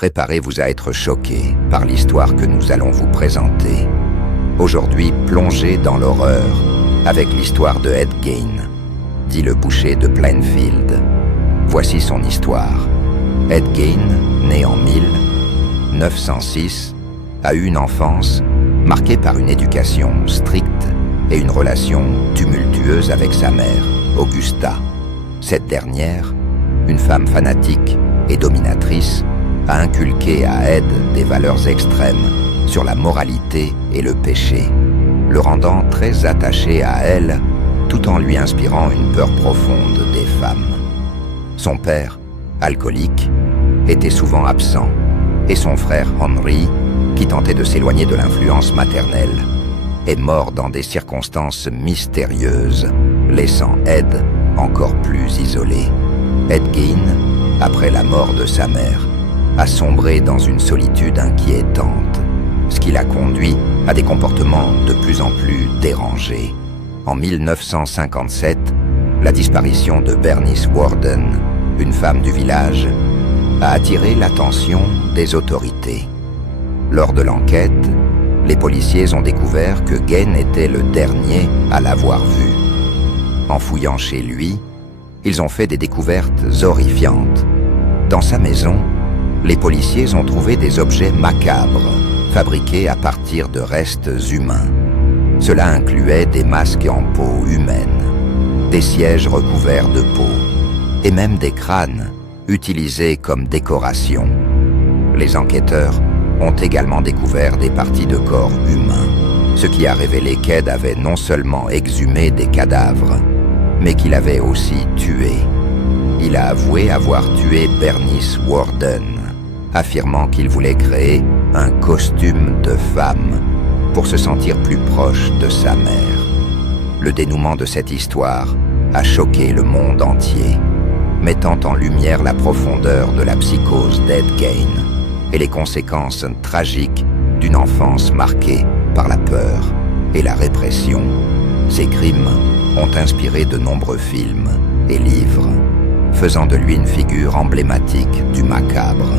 préparez-vous à être choqués par l'histoire que nous allons vous présenter. Aujourd'hui, plongez dans l'horreur avec l'histoire de Ed Gein, dit le boucher de Plainfield. Voici son histoire. Ed Gein, né en 1906, a eu une enfance marquée par une éducation stricte et une relation tumultueuse avec sa mère, Augusta. Cette dernière, une femme fanatique et dominatrice, a inculqué à Ed des valeurs extrêmes sur la moralité et le péché, le rendant très attaché à elle tout en lui inspirant une peur profonde des femmes. Son père, alcoolique, était souvent absent et son frère Henry, qui tentait de s'éloigner de l'influence maternelle, est mort dans des circonstances mystérieuses, laissant Ed encore plus isolé. Ed Gein, après la mort de sa mère, a sombré dans une solitude inquiétante, ce qui l'a conduit à des comportements de plus en plus dérangés. En 1957, la disparition de Bernice Worden, une femme du village, a attiré l'attention des autorités. Lors de l'enquête, les policiers ont découvert que Gein était le dernier à l'avoir vue. En fouillant chez lui, ils ont fait des découvertes horrifiantes. Dans sa maison, les policiers ont trouvé des objets macabres, fabriqués à partir de restes humains. Cela incluait des masques en peau humaine, des sièges recouverts de peau, et même des crânes utilisés comme décoration. Les enquêteurs ont également découvert des parties de corps humains, ce qui a révélé qu'Ed avait non seulement exhumé des cadavres, mais qu'il avait aussi tué. Il a avoué avoir tué Bernice Worden, affirmant qu'il voulait créer un costume de femme pour se sentir plus proche de sa mère. Le dénouement de cette histoire a choqué le monde entier, mettant en lumière la profondeur de la psychose d'Ed Gein et les conséquences tragiques d'une enfance marquée par la peur et la répression. Ces crimes ont inspiré de nombreux films et livres, faisant de lui une figure emblématique du macabre.